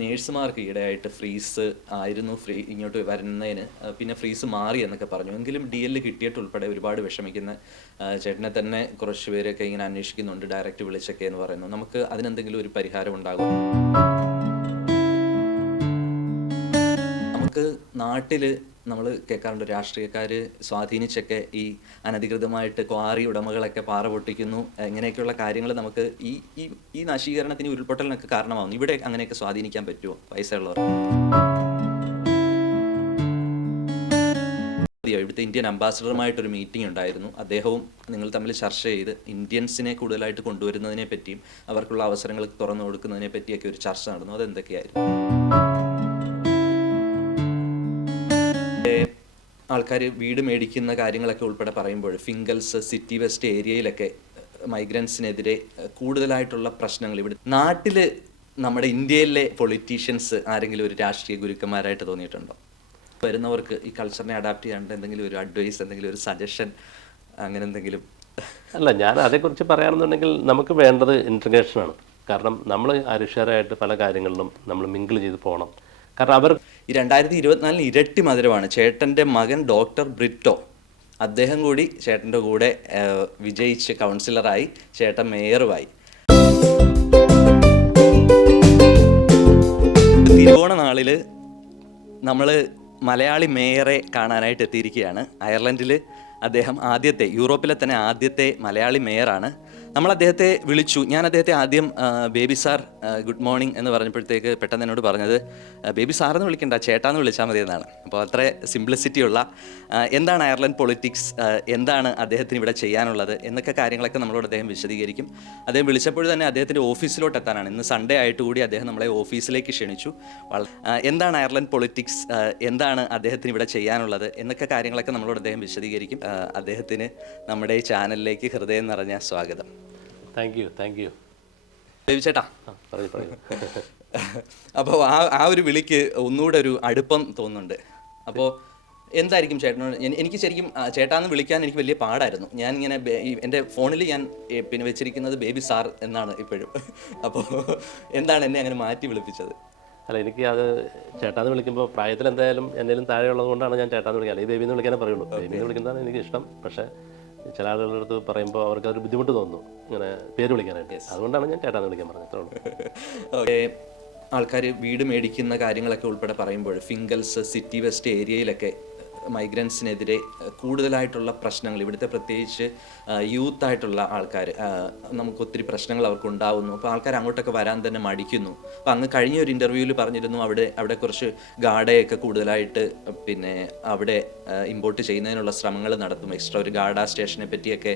നേഴ്സുമാർക്ക് ഈയിടെയായിട്ട് ഫ്രീസ് ആയിരുന്നു ഇങ്ങോട്ട് വരുന്നതിന് പിന്നെ ഫ്രീസ് മാറി എന്നൊക്കെ പറഞ്ഞു. എങ്കിലും DL കിട്ടിയിട്ടുൾപ്പെടെ ഒരുപാട് വിഷമിക്കുന്ന ചേട്ടനെ തന്നെ കുറച്ച് പേരൊക്കെ ഇങ്ങനെ അന്വേഷിക്കുന്നുണ്ട്, ഡയറക്റ്റ് വിളിച്ചൊക്കെ എന്ന് പറയുന്നു. നമുക്ക് അതിനെന്തെങ്കിലും ഒരു പരിഹാരം ഉണ്ടാകും? നമുക്ക് നാട്ടിൽ നമ്മൾ കേൾക്കാറുണ്ട്, രാഷ്ട്രീയക്കാർ സ്വാധീനിച്ചൊക്കെ ഈ അനധികൃതമായിട്ട് ക്വാറി ഉടമകളൊക്കെ പാറ പൊട്ടിക്കുന്നു, ഇങ്ങനെയൊക്കെയുള്ള കാര്യങ്ങൾ നമുക്ക് ഈ ഈ ഈ നശീകരണത്തിന് ഉരുൾപൊട്ടലിനൊക്കെ കാരണമാകുന്നു. ഇവിടെ അങ്ങനെയൊക്കെ സ്വാധീനിക്കാൻ പറ്റുമോ പൈസ ഉള്ളവർ? ഇവിടുത്തെ ഇന്ത്യൻ അംബാസഡറുമായിട്ടൊരു മീറ്റിംഗ് ഉണ്ടായിരുന്നു. അദ്ദേഹവും നിങ്ങൾ തമ്മിൽ ചർച്ച ചെയ്ത് ഇന്ത്യൻസിനെ കൂടുതലായിട്ട് കൊണ്ടുവരുന്നതിനെ പറ്റിയും അവർക്കുള്ള അവസരങ്ങൾ തുറന്നു കൊടുക്കുന്നതിനെ പറ്റിയൊക്കെ ഒരു ചർച്ച നടന്നു. അതെന്തൊക്കെയായിരുന്നു? ആൾക്കാർ വീട് മേടിക്കുന്ന കാര്യങ്ങളൊക്കെ ഉൾപ്പെടെ പറയുമ്പോൾ ഫിംഗൽസ്, സിറ്റി വെസ്റ്റ് ഏരിയയിലൊക്കെ മൈഗ്രൻസിനെതിരെ കൂടുതലായിട്ടുള്ള പ്രശ്നങ്ങൾ ഇവിടെ നാട്ടിൽ നമ്മുടെ ഇന്ത്യയിലെ പൊളിറ്റീഷ്യൻസ് ആരെങ്കിലും ഒരു രാഷ്ട്രീയ ഗുരുക്കന്മാരായിട്ട് തോന്നിയിട്ടുണ്ടോ? വരുന്നവർക്ക് ഈ കൾച്ചറിനെ അഡാപ്റ്റ് ചെയ്യാണ്ട് എന്തെങ്കിലും ഒരു അഡ്വൈസ്, എന്തെങ്കിലും ഒരു സജഷൻ, അങ്ങനെ എന്തെങ്കിലും? അല്ല, ഞാൻ അതേക്കുറിച്ച് പറയുകയാണെന്നുണ്ടെങ്കിൽ നമുക്ക് വേണ്ടത് ഇൻറ്റഗ്രേഷനാണ്. കാരണം നമ്മൾ ആരുഷാരായിട്ട് പല കാര്യങ്ങളിലും നമ്മൾ മിങ്കിൾ ചെയ്ത് പോകണം. കാരണം അവർ ഈ 2024 ഇരട്ടി മധുരമാണ്. ചേട്ടൻ്റെ മകൻ ഡോക്ടർ ബ്രിറ്റോ, അദ്ദേഹം കൂടി ചേട്ടൻ്റെ കൂടെ വിജയിച്ച് കൗൺസിലറായി, ചേട്ടൻ മേയറുമായി. തിരുവോണ നാളിൽ നമ്മൾ മലയാളി മേയറെ കാണാനായിട്ട് എത്തിയിരിക്കുകയാണ്. അയർലൻഡിൽ അദ്ദേഹം യൂറോപ്പിലെ തന്നെ ആദ്യത്തെ മലയാളി മേയറാണ്. നമ്മൾ അദ്ദേഹത്തെ വിളിച്ചു. ഞാൻ അദ്ദേഹത്തെ ആദ്യം ബേബി സാർ ഗുഡ് മോർണിംഗ് എന്ന് പറഞ്ഞപ്പോഴത്തേക്ക് പെട്ടെന്ന് എന്നോട് പറഞ്ഞത് ബേബി സാറെന്ന് വിളിക്കണ്ട, ചേട്ടാന്ന് വിളിച്ചാൽ മതി എന്നാണ്. അപ്പോൾ അത്ര സിംപ്ലിസിറ്റിയുള്ള എന്താണ് അയർലൻഡ് പൊളിറ്റിക്സ്, എന്താണ് അദ്ദേഹത്തിന് ഇവിടെ ചെയ്യാനുള്ളത് എന്നൊക്കെ കാര്യങ്ങളൊക്കെ നമ്മളോട് അദ്ദേഹം വിശദീകരിക്കും. അദ്ദേഹം വിളിച്ചപ്പോൾ തന്നെ അദ്ദേഹത്തിൻ്റെ ഓഫീസിലോട്ട് എത്താനാണ്. ഇന്ന് സൺഡേ ആയിട്ട് കൂടി അദ്ദേഹം നമ്മളെ ഓഫീസിലേക്ക് ക്ഷണിച്ചു. എന്താണ് അയർലൻഡ് പൊളിറ്റിക്സ്, എന്താണ് അദ്ദേഹത്തിന് ഇവിടെ ചെയ്യാനുള്ളത് എന്നൊക്കെ കാര്യങ്ങളൊക്കെ നമ്മളോട് അദ്ദേഹം വിശദീകരിക്കും. അദ്ദേഹത്തിന് നമ്മുടെ ഈ ചാനലിലേക്ക് ഹൃദയം നിറഞ്ഞ സ്വാഗതം. താങ്ക് യു ബേബി ചേട്ടാ. അപ്പോൾ ആ ഒരു വിളിക്ക് ഒന്നുകൂടെ ഒരു അടുപ്പം തോന്നുന്നുണ്ട്. അപ്പോൾ എന്തായിരിക്കും ചേട്ടനോട്? എനിക്ക് ശരിക്കും ചേട്ടാന്ന് വിളിക്കാൻ എനിക്ക് വലിയ പാടായിരുന്നു. ഞാൻ ഇങ്ങനെ എൻ്റെ ഫോണിൽ ഞാൻ പിന്നെ വെച്ചിരിക്കുന്നത് ബേബി സാർ എന്നാണ് ഇപ്പോഴും. അപ്പോൾ എന്താണ് എന്നെ അങ്ങനെ മാറ്റി വിളിപ്പിച്ചത്? അല്ല, എനിക്ക് അത് ചേട്ടാന്ന് വിളിക്കുമ്പോൾ പ്രായത്തിൽ എന്തായാലും എന്തെങ്കിലും താഴെ ഉള്ളത് കൊണ്ടാണ് ഞാൻ ചേട്ടാന്ന് വിളിക്കുക. അല്ലെങ്കിൽ ബേബി എന്ന് വിളിക്കാനേ പറയുള്ളൂ. ബേബി എന്ന് വിളിക്കുന്നതാണ് എനിക്ക് ഇഷ്ടം. പക്ഷേ ചില ആളുകളുടെ അടുത്ത് പറയുമ്പോൾ അവർക്ക് അതൊരു ബുദ്ധിമുട്ട് തോന്നുന്നു ഇങ്ങനെ പേര് വിളിക്കാനായിട്ട്. അതുകൊണ്ടാണ് ഞാൻ ചേട്ടാന്ന് വിളിക്കാൻ പറഞ്ഞത്. ഓക്കെ. ആൾക്കാർ വീട് മേടിക്കുന്ന കാര്യങ്ങളൊക്കെ ഉൾപ്പെടെ പറയുമ്പോൾ ഫിംഗൽസ്, സിറ്റി വെസ്റ്റ് ഏരിയയിലൊക്കെ മൈഗ്രൻസിനെതിരെ കൂടുതലായിട്ടുള്ള പ്രശ്നങ്ങൾ, ഇവിടുത്തെ പ്രത്യേകിച്ച് യൂത്തായിട്ടുള്ള ആൾക്കാർ, നമുക്ക് ഒത്തിരി പ്രശ്നങ്ങൾ അവർക്ക് ഉണ്ടാവുന്നു. അപ്പോൾ ആൾക്കാർ അങ്ങോട്ടൊക്കെ വരാൻ തന്നെ മടിക്കുന്നു. അപ്പോൾ അങ്ങ് കഴിഞ്ഞ ഒരു ഇൻ്റർവ്യൂവിൽ പറഞ്ഞിരുന്നു അവിടെ കുറച്ച് ഗാഡയൊക്കെ കൂടുതലായിട്ട് പിന്നെ അവിടെ ഇമ്പോർട്ട് ചെയ്യുന്നതിനുള്ള ശ്രമങ്ങൾ നടത്തും. എക്സ്ട്രാ ഒരു ഗാഡ സ്റ്റേഷനെ പറ്റിയൊക്കെ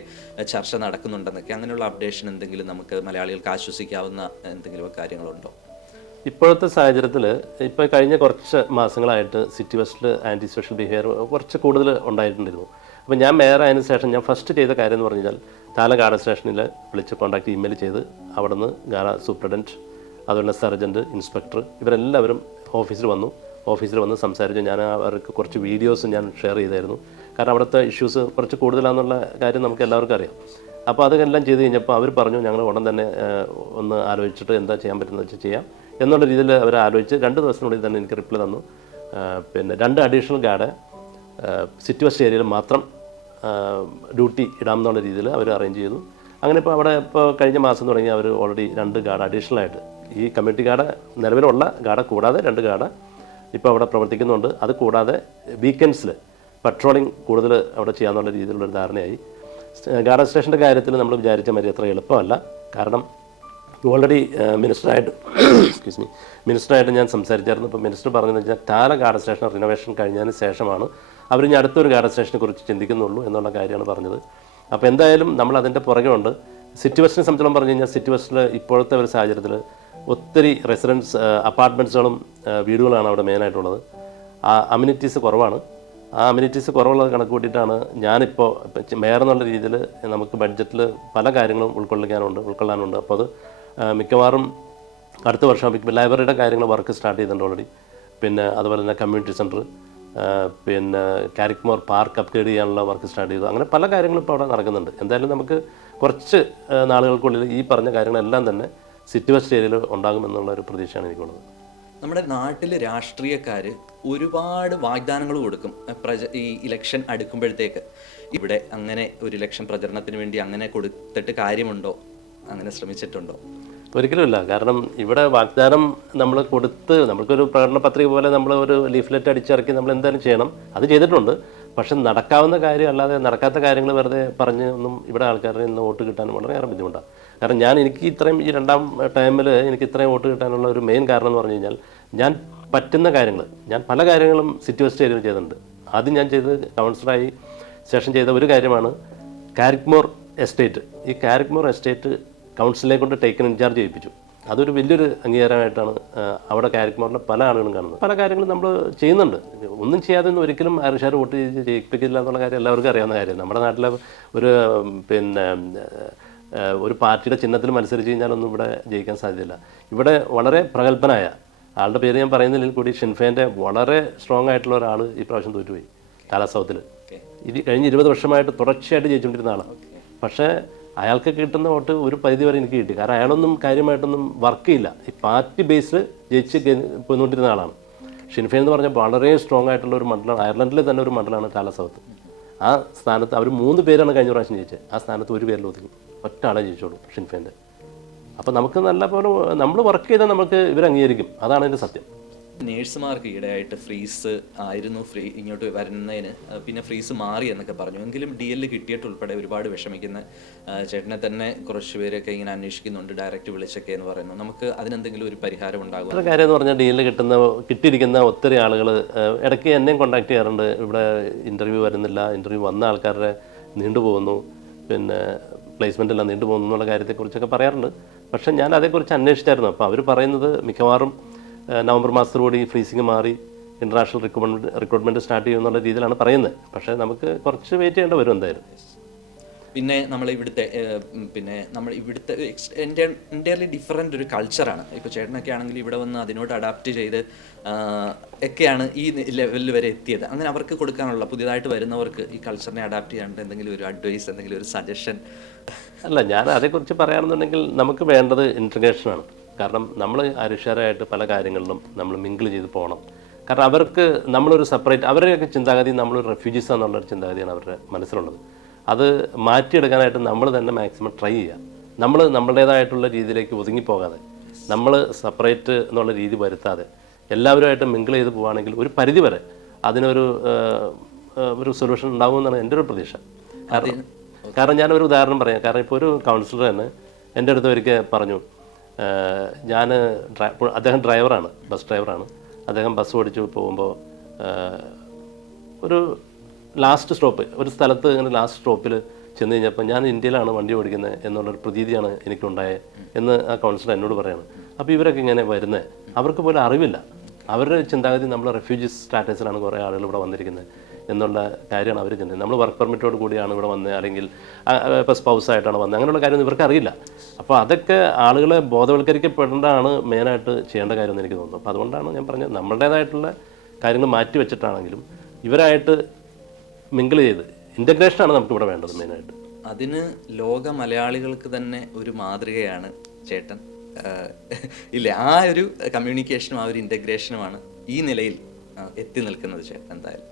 ചർച്ച നടക്കുന്നുണ്ടെന്നൊക്കെ. അങ്ങനെയുള്ള അപ്ഡേഷൻ എന്തെങ്കിലും നമുക്ക് മലയാളികൾക്ക് ആശ്വസിക്കാവുന്ന എന്തെങ്കിലും കാര്യങ്ങളുണ്ടോ? ഇപ്പോഴത്തെ സാഹചര്യത്തിൽ ഇപ്പോൾ കഴിഞ്ഞ കുറച്ച് മാസങ്ങളായിട്ട് സിറ്റി വെസ്റ്റിൽ ആൻറ്റി സോഷ്യൽ ബിഹേവിയർ കുറച്ച് കൂടുതൽ ഉണ്ടായിട്ടുണ്ടായിരുന്നു. അപ്പോൾ ഞാൻ മേയർ ആയതിനു ശേഷം ഞാൻ ഫസ്റ്റ് ചെയ്ത കാര്യം എന്ന് പറഞ്ഞു കഴിഞ്ഞാൽ താല ഗാർഡ സ്റ്റേഷനിൽ വിളിച്ച് കോൺടാക്ട് ഇമെയിൽ ചെയ്ത് അവിടെ നിന്ന് ഗാർഡ സൂപ്രണ്ടൻറ്റ്, അതുപോലെ സർജൻറ്റ്, ഇൻസ്പെക്ടർ ഇവരെല്ലാവരും ഓഫീസിൽ വന്ന് സംസാരിച്ചു. ഞാൻ അവർക്ക് കുറച്ച് വീഡിയോസ് ഞാൻ ഷെയർ ചെയ്തായിരുന്നു. കാരണം അവിടുത്തെ ഇഷ്യൂസ് കുറച്ച് കൂടുതലാണെന്നുള്ള കാര്യം നമുക്ക് എല്ലാവർക്കും അറിയാം. അപ്പോൾ അതെല്ലാം ചെയ്ത് കഴിഞ്ഞപ്പോൾ അവർ പറഞ്ഞു ഞങ്ങൾ ഉടൻ തന്നെ ഒന്ന് ആലോചിച്ചിട്ട് എന്താ ചെയ്യാൻ പറ്റുന്നത് വെച്ചാൽ ചെയ്യാം എന്നുള്ള രീതിയിൽ അവർ ആലോചിച്ച് 2 ദിവസത്തിനുള്ളിൽ തന്നെ എനിക്ക് റിപ്ലൈ തന്നു. പിന്നെ 2 അഡീഷണൽ ഗാർഡ് സിറ്റി വെസ്റ്റ് ഏരിയയിൽ മാത്രം ഡ്യൂട്ടി ഇടാമെന്നുള്ള രീതിയിൽ അവർ അറേഞ്ച് ചെയ്തു. അങ്ങനെ ഇപ്പോൾ കഴിഞ്ഞ മാസം തുടങ്ങി അവർ ഓൾറെഡി 2 ഗാർഡ് അഡീഷണൽ ആയിട്ട് ഈ കമ്മ്യൂണിറ്റി ഗാർഡ് നിലവിലുള്ള ഗാർഡ് കൂടാതെ 2 ഗാർഡ് ഇപ്പോൾ അവിടെ പ്രവർത്തിക്കുന്നുണ്ട്. അത് കൂടാതെ വീക്കെൻഡ്സിൽ പട്രോളിംഗ് കൂടുതൽ അവിടെ ചെയ്യാമെന്നുള്ള രീതിയിലുള്ളൊരു ധാരണയായി. ഗാർഡ സ്റ്റേഷൻ്റെ കാര്യത്തിൽ നമ്മൾ വിചാരിച്ച മാതിരി അത്ര എളുപ്പമല്ല. കാരണം ഓൾറെഡി മിനിസ്റ്ററായിട്ട് ഞാൻ സംസാരിച്ചായിരുന്നു. ഇപ്പോൾ മിനിസ്റ്റർ പറഞ്ഞതെന്ന് വെച്ചാൽ താല ഗാർഡ സ്റ്റേഷൻ റിനോവേഷൻ കഴിഞ്ഞതിന് ശേഷമാണ് അവർ ഇനി അടുത്തൊരു ഗാർഡ സ്റ്റേഷനെ കുറിച്ച് ചിന്തിക്കുന്നുള്ളൂ എന്നുള്ള കാര്യമാണ് പറഞ്ഞത്. അപ്പോൾ എന്തായാലും നമ്മൾ അതിൻ്റെ പുറകെ ഉണ്ട്. സിറ്റി വെസ്റ്റിനെ സംബന്ധിച്ചോളം പറഞ്ഞു കഴിഞ്ഞാൽ സിറ്റി വെസ്റ്റിൽ ഇപ്പോഴത്തെ ഒരു സാഹചര്യത്തിൽ ഒത്തിരി റെസിഡൻസ് അപ്പാർട്ട്മെൻറ്റ്സുകളും വീടുകളാണ് അവിടെ മെയിനായിട്ടുള്ളത്. ആ അമ്യൂണിറ്റീസ് കുറവാണ്. ആ അമ്യൂണിറ്റീസ് കുറവുള്ളത് കണക്ക് കൂട്ടിയിട്ടാണ് ഞാനിപ്പോൾ മേയർ എന്നുള്ള രീതിയിൽ നമുക്ക് ബഡ്ജറ്റിൽ പല കാര്യങ്ങളും ഉൾക്കൊള്ളാനുണ്ട്. അപ്പോൾ അത് മിക്കവാറും അടുത്ത വർഷം ലൈബ്രറിയുടെ കാര്യങ്ങൾ വർക്ക് സ്റ്റാർട്ട് ചെയ്തിട്ടുണ്ട് ഓൾറെഡി. പിന്നെ അതുപോലെ തന്നെ കമ്മ്യൂണിറ്റി സെൻറ്റർ, പിന്നെ കാരിക്മോർ പാർക്ക് അപ്ഗ്രേഡ് ചെയ്യാനുള്ള വർക്ക് സ്റ്റാർട്ട് ചെയ്തു. അങ്ങനെ പല കാര്യങ്ങളും ഇപ്പോൾ അവിടെ നടക്കുന്നുണ്ട്. എന്തായാലും നമുക്ക് കുറച്ച് നാളുകൾക്കുള്ളിൽ ഈ പറഞ്ഞ കാര്യങ്ങളെല്ലാം തന്നെ സിറ്റി വെസ്റ്റ് ഏരിയയിൽ ഉണ്ടാകുമെന്നുള്ള ഒരു പ്രതീക്ഷയാണ് എനിക്കുള്ളത്. നമ്മുടെ നാട്ടിൽ രാഷ്ട്രീയക്കാർ ഒരുപാട് വാഗ്ദാനങ്ങൾ കൊടുക്കും ഈ ഇലക്ഷൻ അടുക്കുമ്പോഴത്തേക്ക്. ഇവിടെ അങ്ങനെ ഒരു ഇലക്ഷൻ പ്രചരണത്തിന് വേണ്ടി അങ്ങനെ കൊടുത്തിട്ട് കാര്യമുണ്ടോ? അങ്ങനെ ശ്രമിച്ചിട്ടുണ്ടോ? ഒരിക്കലുമില്ല. കാരണം ഇവിടെ വാഗ്ദാനം നമ്മൾ കൊടുത്ത് നമുക്കൊരു പ്രകടന പത്രിക പോലെ നമ്മൾ ഒരു ലീഫ്ലെറ്റ് അടിച്ചിറക്കി നമ്മൾ എന്തായാലും ചെയ്യണം, അത് ചെയ്തിട്ടുണ്ട്. പക്ഷെ നടക്കാവുന്ന കാര്യം അല്ലാതെ നടക്കാത്ത കാര്യങ്ങൾ വെറുതെ പറഞ്ഞ് ഒന്നും ഇവിടെ ആൾക്കാരുടെ നിന്ന് വോട്ട് കിട്ടാൻ വളരെയേറെ ബുദ്ധിമുട്ടാണ്. കാരണം എനിക്ക് ഇത്രയും ഈ രണ്ടാം ടൈമിൽ എനിക്ക് ഇത്രയും വോട്ട് കിട്ടാനുള്ള ഒരു മെയിൻ കാരണം എന്ന് പറഞ്ഞു കഴിഞ്ഞാൽ ഞാൻ പറ്റുന്ന കാര്യങ്ങൾ, ഞാൻ പല കാര്യങ്ങളും സിറ്റി വെസ്റ്റ് ഏരിയയിൽ ചെയ്തിട്ടുണ്ട്. ആദ്യം ഞാൻ ചെയ്തത് കൗൺസിലറായി ശേഷം ചെയ്ത ഒരു കാര്യമാണ് കാരിക്മോർ എസ്റ്റേറ്റ്. ഈ കാരിക്മോർ എസ്റ്റേറ്റ് കൗൺസിലെ കൊണ്ട് ടേക്കൻ ഇൻചാർജ് ചെയ്യിപ്പിച്ചു. അതൊരു വലിയൊരു അംഗീകാരമായിട്ടാണ് അവിടെ കാരിക്മോറിലെ പല ആളുകളും കാണുന്നത്. പല കാര്യങ്ങളും നമ്മൾ ചെയ്യുന്നുണ്ട്. ഒന്നും ചെയ്യാതെ ഒന്നും ഒരിക്കലും ആർഷാർ വോട്ട് ചെയ്ത് ജയിപ്പിക്കില്ല എന്നുള്ള കാര്യം എല്ലാവർക്കും അറിയാവുന്ന കാര്യം. നമ്മുടെ നാട്ടിലെ ഒരു ഒരു പാർട്ടിയുടെ ചിഹ്നത്തിൽ മത്സരിച്ച് കഴിഞ്ഞാലൊന്നും ഇവിടെ ജയിക്കാൻ സാധ്യതയില്ല. ഇവിടെ വളരെ പ്രഗത്ഭനായ ആളുടെ പേര് ഞാൻ പറയുന്നില്ലെങ്കിൽ കൂടി ഷിൻഫേൻ്റെ വളരെ സ്ട്രോങ് ആയിട്ടുള്ള ഒരാൾ ഈ പ്രാവശ്യം തോറ്റുപോയി കാലാ സൗത്തിൽ. കഴിഞ്ഞ 20 വർഷമായിട്ട് തുടർച്ചയായിട്ട് ജയിച്ചുകൊണ്ടിരുന്ന ആളാണ്. പക്ഷേ അയാൾക്ക് കിട്ടുന്ന വോട്ട് ഒരു പരിധി വരെ എനിക്ക് കിട്ടി. കാരണം അയാളൊന്നും കാര്യമായിട്ടൊന്നും വർക്ക് ചെയ്യില്ല. ഈ പാർട്ടി ബേസിൽ ജയിച്ച് പോയിക്കൊണ്ടിരുന്ന ആളാണ്. ഷിൻഫേ എന്ന് പറഞ്ഞാൽ വളരെ സ്ട്രോങ് ആയിട്ടുള്ള ഒരു മണ്ഡലമാണ്. അയർലൻഡിലെ തന്നെ ഒരു മണ്ഡലമാണ് കാലാ സൗത്ത്. ആ സ്ഥാനത്ത് അവർ 3 പേരാണ് കഴിഞ്ഞ പ്രാവശ്യം ജയിച്ചത്. ആ സ്ഥാനത്ത് ഒരു പേരിൽ ഒതുങ്ങി, ഒറ്റ ആളെ ജയിച്ചോളൂ ഷിൻഫേൻ്റെ. അപ്പോൾ നമുക്ക് നല്ല പോലെ നമ്മൾ വർക്ക് ചെയ്താൽ നമുക്ക് ഇവർ അംഗീകരിക്കും. അതാണ് അതിൻ്റെ സത്യം. നേഴ്സുമാർക്ക് ഈടെയായിട്ട് ഫ്രീസ് ആയിരുന്നു ഇങ്ങോട്ട് വരുന്നതിന്, പിന്നെ ഫ്രീസ് മാറി എന്നൊക്കെ പറഞ്ഞു. എങ്കിലും DL കിട്ടിയിട്ടുൾപ്പെടെ ഒരുപാട് വിഷമിക്കുന്ന ചേട്ടനെ തന്നെ കുറച്ച് പേരൊക്കെ ഇങ്ങനെ അന്വേഷിക്കുന്നുണ്ട്, ഡയറക്റ്റ് വിളിച്ചൊക്കെ എന്ന് പറയുന്നു. നമുക്ക് അതിനെന്തെങ്കിലും ഒരു പരിഹാരം ഉണ്ടാകും? ഒരു കാര്യം എന്ന് പറഞ്ഞാൽ DL കിട്ടിയിരിക്കുന്ന ഒത്തിരി ആളുകൾ ഇടയ്ക്ക് എന്നെയും കോൺടാക്ട് ചെയ്യാറുണ്ട്. ഇവിടെ ഇൻ്റർവ്യൂ വരുന്നില്ല, ഇൻ്റർവ്യൂ വന്ന ആൾക്കാരുടെ നീണ്ടുപോകുന്നു, പിന്നെ പ്ലേസ്മെൻ്റ് എല്ലാം നീണ്ടുപോകുന്നു എന്നുള്ള കാര്യത്തെക്കുറിച്ചൊക്കെ പറയാറുണ്ട്. പക്ഷേ ഞാൻ അതേക്കുറിച്ച് അന്വേഷിച്ചായിരുന്നു. അപ്പോൾ അവർ പറയുന്നത് മിക്കവാറും നവംബർ മാസത്തോടുകൂടി ഫ്രീസിങ് മാറി ഇൻ്റർനാഷണൽ റിക്രൂട്ട്മെൻറ്റ് സ്റ്റാർട്ട് ചെയ്യുമെന്നുള്ള രീതിയിലാണ് പറയുന്നത്. പക്ഷേ നമുക്ക് കുറച്ച് വെയിറ്റ് ചെയ്യേണ്ടി വരും എന്തായാലും. പിന്നെ നമ്മൾ ഇവിടുത്തെ എൻറ്റയർലി ഡിഫറെൻ്റ് ഒരു കൾച്ചറാണ്. ഇപ്പോൾ ചേട്ടനൊക്കെ ആണെങ്കിൽ ഇവിടെ വന്ന് അതിനോട് അഡാപ്റ്റ് ചെയ്ത് ഒക്കെയാണ് ഈ ലെവലിൽ വരെ എത്തിയത്. അങ്ങനെ അവർക്ക് കൊടുക്കാനുള്ള, പുതിയതായിട്ട് വരുന്നവർക്ക് ഈ കൾച്ചറിനെ അഡാപ്റ്റ് ചെയ്യാണ്ട് എന്തെങ്കിലും ഒരു അഡ്വൈസ്, എന്തെങ്കിലും ഒരു സജഷൻ? അല്ല, ഞാൻ അതേക്കുറിച്ച് പറയുകയാണെന്നുണ്ടെങ്കിൽ നമുക്ക് വേണ്ടത് ഇൻറ്റഗ്രേഷനാണ്. കാരണം നമ്മൾ ആരുഷാരായിട്ട് പല കാര്യങ്ങളിലും നമ്മൾ മിങ്കിൾ ചെയ്ത് പോകണം. കാരണം അവർക്ക് നമ്മളൊരു സെപ്പറേറ്റ്, അവരുടെയൊക്കെ ചിന്താഗതി നമ്മളൊരു റെഫ്യൂജീസ് എന്നുള്ളൊരു ചിന്താഗതിയാണ് അവരുടെ മനസ്സിലുള്ളത്. അത് മാറ്റിയെടുക്കാനായിട്ട് നമ്മൾ തന്നെ മാക്സിമം ട്രൈ ചെയ്യുക. നമ്മൾ നമ്മളുടേതായിട്ടുള്ള രീതിയിലേക്ക് ഒതുങ്ങിപ്പോകാതെ, നമ്മൾ സെപ്പറേറ്റ് എന്നുള്ള രീതി വരുത്താതെ എല്ലാവരുമായിട്ട് മിങ്കിൾ ചെയ്ത് പോവുകയാണെങ്കിൽ ഒരു പരിധി വരെ അതിനൊരു സൊല്യൂഷൻ ഉണ്ടാകുമെന്നാണ് എൻ്റെ ഒരു പ്രതീക്ഷ. കാരണം ഞാനൊരു ഉദാഹരണം പറയാം. കാരണം ഇപ്പോൾ ഒരു കൗൺസിലർ തന്നെ എൻ്റെ അടുത്ത് ഒരിക്കൽ പറഞ്ഞു, അദ്ദേഹം ഡ്രൈവറാണ്, ബസ് ഡ്രൈവറാണ്. അദ്ദേഹം ബസ് ഓടിച്ച് പോകുമ്പോൾ ഒരു ലാസ്റ്റ് സ്റ്റോപ്പ്, ഒരു സ്ഥലത്ത് ഇങ്ങനെ ലാസ്റ്റ് സ്റ്റോപ്പിൽ ചെന്ന് കഴിഞ്ഞപ്പോൾ ഞാൻ ഇന്ത്യയിലാണ് വണ്ടി ഓടിക്കുന്നത് എന്നുള്ളൊരു പ്രതീതിയാണ് എനിക്കുണ്ടായത് എന്ന് ആ കൗൺസിലർ എന്നോട് പറയാണ്. അപ്പോൾ ഇവരൊക്കെ ഇങ്ങനെ വരുന്നത് അവർക്ക് പോലും അറിവില്ല. അവരുടെ ചിന്താഗതി നമ്മൾ റെഫ്യൂജീസ് സ്റ്റാറ്റസിലാണ് കുറേ ആളുകൾ ഇവിടെ വന്നിരിക്കുന്നത് എന്നുള്ള കാര്യമാണ് അവർ ചിന്തിക്കുന്നത്. നമ്മൾ വർക്ക് പെർമിറ്റോട് കൂടിയാണ് ഇവിടെ വന്നത്, അല്ലെങ്കിൽ ഇപ്പോൾ സ്പൗസായിട്ടാണ് വന്നത്, അങ്ങനെയുള്ള കാര്യമൊന്നും ഇവർക്ക് അറിയില്ല. അപ്പോൾ അതൊക്കെ ആളുകളെ ബോധവൽക്കരിക്കപ്പെടേണ്ടതാണ് മെയിനായിട്ട് ചെയ്യേണ്ട കാര്യമെന്ന് എനിക്ക് തോന്നുന്നു. അപ്പോൾ അതുകൊണ്ടാണ് ഞാൻ പറഞ്ഞത്, നമ്മളുടേതായിട്ടുള്ള കാര്യങ്ങൾ മാറ്റി വെച്ചിട്ടാണെങ്കിലും ഇവരായിട്ട് മിങ്കിൾ ചെയ്ത് ഇൻ്റഗ്രേഷനാണ് നമുക്കിവിടെ വേണ്ടത് മെയിനായിട്ട്. അതിന് ലോക മലയാളികൾക്ക് തന്നെ ഒരു മാതൃകയാണ് ചേട്ടൻ. ഇല്ലേ, ആ ഒരു കമ്മ്യൂണിക്കേഷനും ആ ഒരു ഇൻ്റഗ്രേഷനുമാണ് ഈ നിലയിൽ എത്തി നിൽക്കുന്നത് ചേട്ടൻ. എന്തായാലും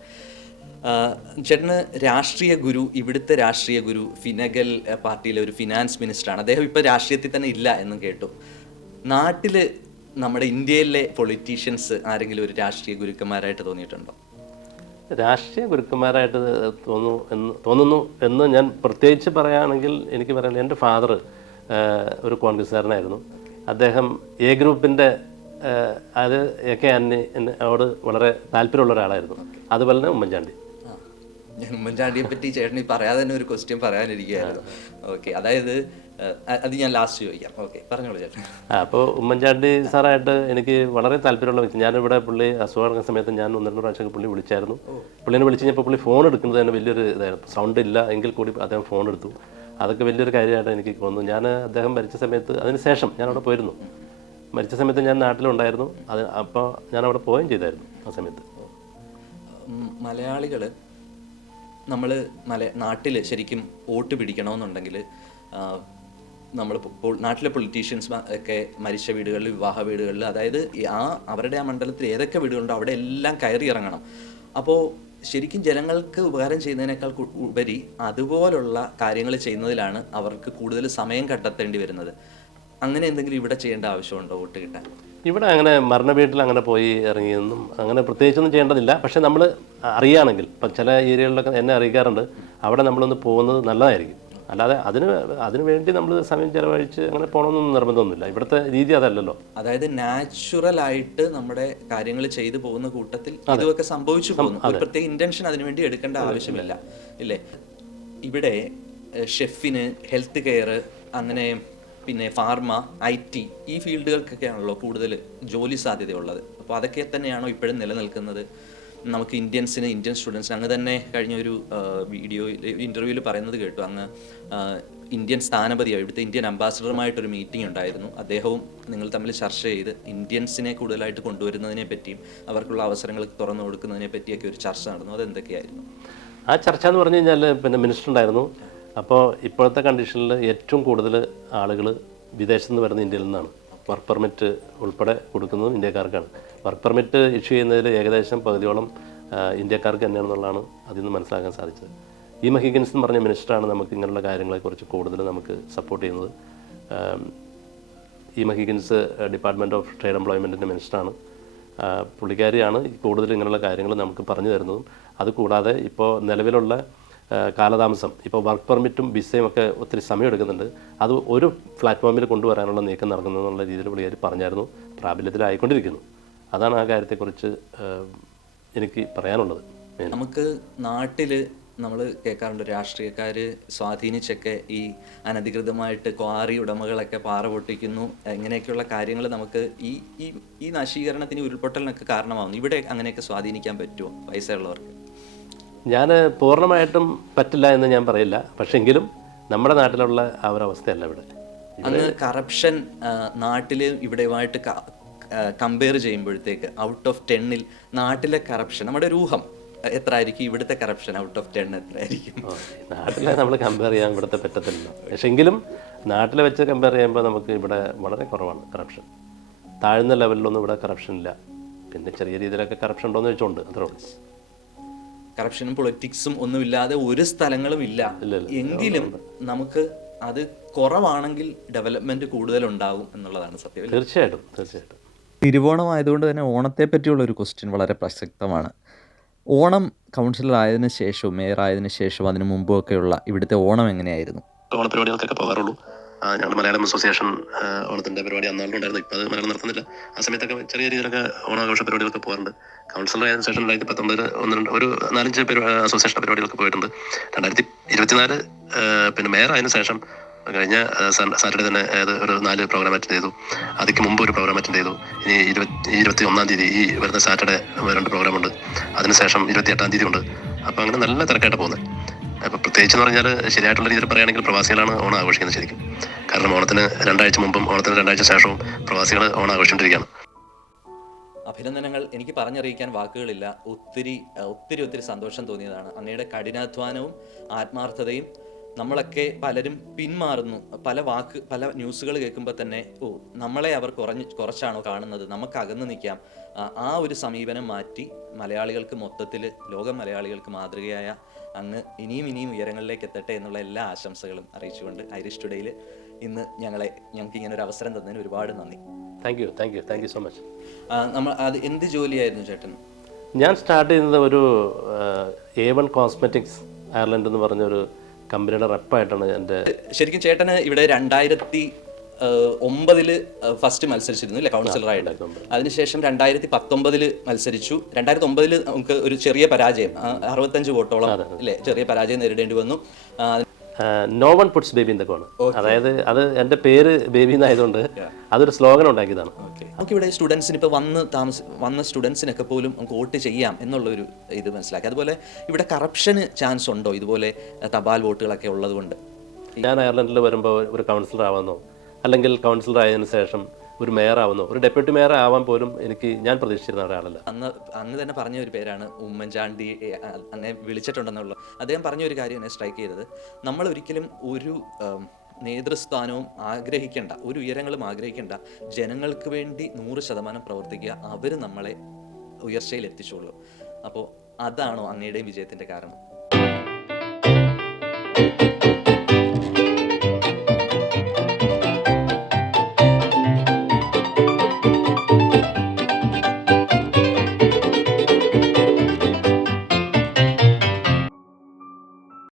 ചേട്ടന് രാഷ്ട്രീയ ഗുരു, ഇവിടുത്തെ രാഷ്ട്രീയ ഗുരു ഫിനഗൽ പാർട്ടിയിലെ ഒരു ഫിനാൻസ് മിനിസ്റ്ററാണ്. അദ്ദേഹം ഇപ്പോൾ രാഷ്ട്രീയത്തിൽ തന്നെ ഇല്ല എന്നും കേട്ടു. നാട്ടിൽ നമ്മുടെ ഇന്ത്യയിലെ പൊളിറ്റീഷ്യൻസ് ആരെങ്കിലും ഒരു രാഷ്ട്രീയ ഗുരുക്കന്മാരായിട്ട് തോന്നിയിട്ടുണ്ടോ? രാഷ്ട്രീയ ഗുരുക്കന്മാരായിട്ട് തോന്നുന്നു എന്ന് ഞാൻ പ്രത്യേകിച്ച് പറയുകയാണെങ്കിൽ എനിക്ക് പറയാൻ, എൻ്റെ ഫാദർ ഒരു കോൺഗ്രസ്സുകാരനായിരുന്നു. അദ്ദേഹം എ ഗ്രൂപ്പിൻ്റെ അത് ഒക്കെ എന്നോട് വളരെ താല്പര്യമുള്ള ഒരാളായിരുന്നു. അതുപോലെ തന്നെ ഉമ്മൻചാണ്ടി. ഉമ്മൻചാണ്ടിയെ പറ്റി ചേട്ടൻ പറയാതെ തന്നെ ഒരു ക്വസ്റ്റ്യൻ പറയാനിരിക്കുകയായിരുന്നു. ഓക്കെ, അതായത് അത് ഞാൻ ലാസ്റ്റ് ചോദിക്കാം. ഓക്കെ, പറഞ്ഞോളൂ ചേട്ടൻ. അപ്പോൾ ഉമ്മൻചാണ്ടി സാറായിട്ട് എനിക്ക് വളരെ താല്പര്യമുള്ള വ്യക്തി. ഞാനിവിടെ പുള്ളി അസുഖം സമയത്ത് ഞാൻ 1-2 പ്രാവശ്യമൊക്കെ പുള്ളി വിളിച്ചായിരുന്നു. പുള്ളിനെ വിളിച്ച് കഴിഞ്ഞപ്പോൾ പുള്ളി ഫോൺ എടുക്കുന്നത് തന്നെ വലിയൊരു ഇതായിരുന്നു. സൗണ്ട് ഇല്ല എങ്കിൽ കൂടി അദ്ദേഹം ഫോൺ എടുത്തു. അതൊക്കെ വലിയൊരു കാര്യമായിട്ട് എനിക്ക് തോന്നുന്നു. ഞാൻ അദ്ദേഹം മരിച്ച സമയത്ത്, അതിന് ശേഷം ഞാൻ അവിടെ പോയിരുന്നു. മരിച്ച സമയത്ത് ഞാൻ നാട്ടിലുണ്ടായിരുന്നു. അപ്പോൾ ഞാൻ അവിടെ പോവുകയും ചെയ്തായിരുന്നു ആ സമയത്ത്. മലയാളികൾ നമ്മൾ നാട്ടിൽ ശരിക്കും വോട്ട് പിടിക്കണമെന്നുണ്ടെങ്കിൽ നമ്മൾ നാട്ടിലെ പൊളിറ്റീഷ്യൻസ് ഒക്കെ മരിച്ച വീടുകളിൽ, വിവാഹ വീടുകളിൽ, അതായത് അവരുടെ ആ മണ്ഡലത്തിൽ ഏതൊക്കെ വീടുകളുണ്ടോ അവിടെ എല്ലാം കയറി ഇറങ്ങണം. അപ്പോൾ ശരിക്കും ജനങ്ങൾക്ക് ഉപകാരം ചെയ്യുന്നതിനേക്കാൾ ഉപരി അതുപോലുള്ള കാര്യങ്ങൾ ചെയ്യുന്നതിലാണ് അവർക്ക് കൂടുതൽ സമയം കണ്ടെത്തേണ്ടി വരുന്നത്. അങ്ങനെ എന്തെങ്കിലും ഇവിടെ ചെയ്യേണ്ട ആവശ്യമുണ്ടോ വോട്ട് കിട്ടാൻ? ഇവിടെ അങ്ങനെ മരണ വീട്ടിൽ അങ്ങനെ പോയി ഇറങ്ങിയൊന്നും അങ്ങനെ പ്രത്യേകിച്ചൊന്നും ചെയ്യേണ്ടതില്ല. പക്ഷേ നമ്മൾ അറിയുകയാണെങ്കിൽ, ഇപ്പം ചില ഏരിയകളിലൊക്കെ എന്നെ അറിയിക്കാറുണ്ട്, അവിടെ നമ്മളൊന്ന് പോകുന്നത് നല്ലതായിരിക്കും. അല്ലാതെ അതിന് വേണ്ടി നമ്മൾ സമയം ചിലവഴിച്ച് അങ്ങനെ പോകണമെന്നൊന്നും നിർബന്ധമൊന്നുമില്ല. ഇവിടുത്തെ രീതി അതല്ലല്ലോ. അതായത് നാച്ചുറലായിട്ട് നമ്മുടെ കാര്യങ്ങൾ ചെയ്തു പോകുന്ന കൂട്ടത്തിൽ ഇതൊക്കെ സംഭവിച്ചു പോകുന്നു. ഒരു പ്രത്യേക ഇന്റൻഷൻ അതിനുവേണ്ടി എടുക്കേണ്ട ആവശ്യമില്ല, ഇല്ലേ? ഇവിടെ ഷെഫിന്, ഹെൽത്ത് കെയർ, അങ്ങനെ പിന്നെ ഫാർമ, IT ഈ ഫീൽഡുകൾക്കൊക്കെയാണല്ലോ കൂടുതൽ ജോലി സാധ്യതയുള്ളത്. അപ്പോൾ അതൊക്കെ തന്നെയാണോ ഇപ്പോഴും നിലനിൽക്കുന്നത്? നമുക്ക് ഇന്ത്യൻ സ്റ്റുഡൻസിന് അങ്ങ് തന്നെ കഴിഞ്ഞ ഒരു ഇൻ്റർവ്യൂവിൽ പറയുന്നത് കേട്ടു, അങ്ങ് ഇന്ത്യൻ സ്ഥാനപതിയോ ഇവിടുത്തെ ഇന്ത്യൻ അംബാസഡറുമായിട്ടൊരു മീറ്റിംഗ് ഉണ്ടായിരുന്നു. അദ്ദേഹവും നിങ്ങൾ തമ്മിൽ ചർച്ച ചെയ്ത് ഇന്ത്യൻസിനെ കൂടുതലായിട്ട് കൊണ്ടുവരുന്നതിനെ പറ്റിയും അവർക്കുള്ള അവസരങ്ങൾ തുറന്നു കൊടുക്കുന്നതിനെ പറ്റിയൊക്കെ ഒരു ചർച്ച നടന്നു. അതെന്തൊക്കെയായിരുന്നു ആ ചർച്ച എന്ന് പറഞ്ഞു കഴിഞ്ഞാൽ? പിന്നെ മിനിസ്റ്റർ ഉണ്ടായിരുന്നു. അപ്പോൾ ഇപ്പോഴത്തെ കണ്ടീഷനിൽ ഏറ്റവും കൂടുതൽ ആളുകൾ വിദേശത്ത് നിന്ന് വരുന്ന ഇന്ത്യയിൽ നിന്നാണ്. വർക്ക് പെർമിറ്റ് ഉൾപ്പെടെ കൊടുക്കുന്നതും ഇന്ത്യക്കാർക്കാണ്. വർക്ക് പെർമിറ്റ് ഇഷ്യൂ ചെയ്യുന്നതിൽ ഏകദേശം പകുതിയോളം ഇന്ത്യക്കാർക്ക് തന്നെയാണെന്നുള്ളതാണ് അതിൽ നിന്ന് മനസ്സിലാക്കാൻ സാധിച്ചത്. ഹിഗിൻസ് എന്ന് പറഞ്ഞ മിനിസ്റ്ററാണ് നമുക്ക് ഇങ്ങനെയുള്ള കാര്യങ്ങളെക്കുറിച്ച് കൂടുതൽ നമുക്ക് സപ്പോർട്ട് ചെയ്യുന്നത്. ഹിഗിൻസ് ഡിപ്പാർട്ട്മെൻറ്റ് ഓഫ് ട്രേഡ് എംപ്ലോയ്മെൻറ്റിൻ്റെ മിനിസ്റ്ററാണ്. പുള്ളിക്കാരിയാണ് കൂടുതൽ ഇങ്ങനെയുള്ള കാര്യങ്ങൾ നമുക്ക് പറഞ്ഞു തരുന്നതും. അതുകൂടാതെ ഇപ്പോൾ നിലവിലുള്ള കാലതാമസം, ഇപ്പോൾ വർക്ക് പെർമിറ്റും വിസയും ഒക്കെ ഒത്തിരി സമയം എടുക്കുന്നുണ്ട്. അത് ഒരു പ്ലാറ്റ്ഫോമിൽ കൊണ്ടുവരാനുള്ള നീക്കം നടക്കുന്നതെന്നുള്ള രീതിയിൽ പുള്ളിക്കാരി പറഞ്ഞായിരുന്നു. പ്രാബല്യത്തിലായിക്കൊണ്ടിരിക്കുന്നു. അതാണ് ആ കാര്യത്തെക്കുറിച്ച് എനിക്ക് പറയാനുള്ളത്. നമുക്ക് നാട്ടിൽ നമ്മൾ കേൾക്കാറുണ്ട്, രാഷ്ട്രീയക്കാർ സ്വാധീനിച്ചൊക്കെ ഈ അനധികൃതമായിട്ട് ക്വാറി ഉടമകളൊക്കെ പാറ പൊട്ടിക്കുന്നു, ഇങ്ങനെയൊക്കെയുള്ള കാര്യങ്ങൾ നമുക്ക് ഈ നശീകരണത്തിന്, ഉരുൾപൊട്ടലിനൊക്കെ കാരണമാകുന്നു. ഇവിടെ അങ്ങനെയൊക്കെ സ്വാധീനിക്കാൻ പറ്റുമോ പൈസയുള്ളവർക്ക്? ഞാൻ പൂർണ്ണമായിട്ടും പറ്റില്ല എന്ന് ഞാൻ പറയില്ല. പക്ഷേ എങ്കിലും നമ്മുടെ നാട്ടിലുള്ള ആ ഒരു അവസ്ഥയല്ല ഇവിടെ. അന്ന് കറപ്ഷൻ നാട്ടിൽ ഇവിടെയുമായിട്ട് കമ്പയർ ചെയ്യുമ്പോഴത്തേക്ക് ഔട്ട് ഓഫ് 10 നാട്ടിലെ കറപ്ഷൻ, നമ്മുടെ ഒരു ഊഹം എത്ര ആയിരിക്കും? ഇവിടുത്തെ കറപ്ഷൻ ഔട്ട് ഓഫ് 10 എത്ര ആയിരിക്കും? നാട്ടിലെ നമ്മൾ കമ്പയർ ചെയ്യാൻ ഇവിടുത്തെ പറ്റത്തില്ല. പക്ഷേ എങ്കിലും നാട്ടിലെ വെച്ച് കമ്പയർ ചെയ്യുമ്പോൾ നമുക്ക് ഇവിടെ വളരെ കുറവാണ് കറപ്ഷൻ. താഴ്ന്ന ലെവലിലൊന്നും ഇവിടെ കറപ്ഷൻ ഇല്ല. പിന്നെ ചെറിയ രീതിയിലൊക്കെ കറപ്ഷൻ ഉണ്ടോയെന്ന് വെച്ചുകൊണ്ട് അത്രേ ഉള്ളൂ. കറപ്ഷനും പൊളിറ്റിക്സും ഒന്നുമില്ലാതെ ഒരു സ്ഥലങ്ങളും ഇല്ല. എങ്കിലും നമുക്ക് അത് കുറവാണെങ്കിൽ ഡെവലപ്മെന്റ് കൂടുതലുണ്ടാകും എന്നുള്ളതാണ് സത്യം. തീർച്ചയായിട്ടും. തിരുവോണം ആയതുകൊണ്ട് തന്നെ ഓണത്തെ പറ്റിയുള്ള ഒരു ക്വസ്റ്റ്യൻ വളരെ പ്രസക്തമാണ്. ഓണം കൗൺസിലർ ആയതിനു ശേഷവും മേയർ ആയതിനു ശേഷവും അതിനു മുമ്പൊക്കെയുള്ള ഇവിടുത്തെ ഓണം എങ്ങനെയായിരുന്നു? ഓണപരിപാടികൾക്കൊക്കെ പോകാറുള്ളൂ. ഞങ്ങളുടെ മലയാളം അസോസിയേഷൻ ഓണത്തിൻ്റെ പരിപാടി അന്നാളുണ്ടായിരുന്നു. ഇപ്പോൾ അത് മലയാളം നടത്തുന്നില്ല. ആ സമയത്തൊക്കെ ചെറിയ രീതിയിലൊക്കെ ഓണാഘോഷ പരിപാടികളൊക്കെ പോകാറുണ്ട്. കൗൺസിലർ ആയതിനു ശേഷം 2019 ഒരു 4-5 അസോസിയേഷൻ പരിപാടികളൊക്കെ പോയിട്ടുണ്ട്. 2024 പിന്നെ മേയർ ആയതിനു ശേഷം കഴിഞ്ഞ സാറ്റർഡേ തന്നെ ഒരു 4 പ്രോഗ്രാം അറ്റൻഡ് ചെയ്തു. അതിക്ക് മുമ്പ് ഒരു പ്രോഗ്രാം അറ്റൻഡ് ചെയ്തു. ഇനി 21-ാം തീയതി ഈ വരുന്ന സാറ്റർഡേ 2 പ്രോഗ്രാമുണ്ട്. അതിനുശേഷം 28-ാം തീയതി ഉണ്ട്. അപ്പോൾ അങ്ങനെ നല്ല തിരക്കായിട്ട് പോകുന്നത്. അപ്പോൾ പ്രത്യേകിച്ച് പറഞ്ഞാൽ ശരിയായിട്ടുള്ള രീതിയിൽ പറയുകയാണെങ്കിൽ പ്രവാസികളാണ് ഓണം ആഘോഷിക്കുന്നത് ശരിക്കും. കാരണം ഓണത്തിന് 2 ആഴ്ച മുമ്പും ഓണത്തിന് 2 ആഴ്ച ശേഷവും പ്രവാസികൾ ഓണം ആഘോഷിച്ചുകൊണ്ടിരിക്കുകയാണ്. അഭിനന്ദനങ്ങൾ. എനിക്ക് പറഞ്ഞറിയിക്കാൻ വാക്കുകളില്ല. ഒത്തിരി സന്തോഷം തോന്നിയതാണ്. അങ്ങയുടെ കഠിനാധ്വാനവും ആത്മാർത്ഥതയും. നമ്മളൊക്കെ പലരും പിന്മാറുന്നു. പല ന്യൂസുകൾ കേൾക്കുമ്പോൾ തന്നെ നമ്മളെ അവർ കുറച്ചാണോ കാണുന്നത്, നമുക്ക് അകന്നു നിൽക്കാം. ആ ഒരു സമീപനം മാറ്റി മലയാളികൾക്ക് മൊത്തത്തിൽ, ലോക മലയാളികൾക്ക് മാതൃകയായ അങ്ങ് ഇനിയും ഉയരങ്ങളിലേക്ക് എത്തട്ടെ എന്നുള്ള എല്ലാ ആശംസകളും അറിയിച്ചുകൊണ്ട് ഐറിഷ് ടുഡേയിൽ ഇന്ന് ഞങ്ങൾക്ക് ഇങ്ങനെ ഒരു അവസരം തന്നതിന് ഒരുപാട് നന്ദി. Thank you so much. അത് എന്ത് ജോലിയായിരുന്നു ചേട്ടൻ? ഞാൻ സ്റ്റാർട്ട് ചെയ്യുന്നത് ഒരു A1 കോസ്മെറ്റിക്സ് അയർലൻഡ് എന്ന് പറഞ്ഞൊരു കമ്പനിയുടെ റെപ്പായിട്ടാണ് എൻ്റെ. ശരിക്കും ചേട്ടന് ഇവിടെ 2009 ഫസ്റ്റ് മത്സരിച്ചിരുന്നു അല്ലേ കൗൺസിലറായിട്ട്? അതിനുശേഷം 2019 മത്സരിച്ചു. 2009 നമുക്ക് ഒരു ചെറിയ പരാജയം, 65 വോട്ടോളം അല്ലേ, ചെറിയ പരാജയം നേരിടേണ്ടി വന്നു. No one puts baby in the corner. അതായത് അത് എൻ്റെ പേര് ബേബി എന്നായതുകൊണ്ട് അതൊരു സ്ലോഗൻ ഉണ്ടാക്കിയതാണ്. നമുക്കിവിടെ സ്റ്റുഡൻസിന് ഇപ്പോൾ വന്ന സ്റ്റുഡൻസിനൊക്കെ പോലും നമുക്ക് വോട്ട് ചെയ്യാം എന്നുള്ളൊരു ഇത് മനസ്സിലാക്കി. അതുപോലെ ഇവിടെ കറപ്ഷന് ചാൻസ് ഉണ്ടോ ഇതുപോലെ തപാൽ വോട്ടുകളൊക്കെ ഉള്ളത് കൊണ്ട്? ഞാൻ അയർലൻഡിൽ വരുമ്പോൾ ഒരു കൗൺസിലർ ആവാമെന്നോ അല്ലെങ്കിൽ കൗൺസിലർ ആയതിനു ശേഷം ഒരു മേയർ ആവുന്നോ, ഒരു ഡെപ്യൂട്ടി മേയർ ആവാൻ പോലും ഞാൻ പ്രതീക്ഷിച്ചിരുന്ന ഒരാളല്ല. അന്ന് തന്നെ പറഞ്ഞ ഒരു പേരാണ് ഉമ്മൻചാണ്ടി. അങ്ങനെ വിളിച്ചിട്ടുണ്ടെന്നുള്ളത് അദ്ദേഹം പറഞ്ഞ ഒരു കാര്യം എന്നെ സ്ട്രൈക്ക് ചെയ്തത്, നമ്മൾ ഒരിക്കലും ഒരു നേതൃസ്ഥാനവും ആഗ്രഹിക്കേണ്ട, ഒരു ഉയരങ്ങളും ആഗ്രഹിക്കേണ്ട, ജനങ്ങൾക്ക് വേണ്ടി 100% പ്രവർത്തിക്കുക, അവർ നമ്മളെ ഉയർച്ചയിൽ എത്തിച്ചോളൂ. അപ്പോൾ അതാണോ അങ്ങയുടെയും വിജയത്തിൻ്റെ കാരണം?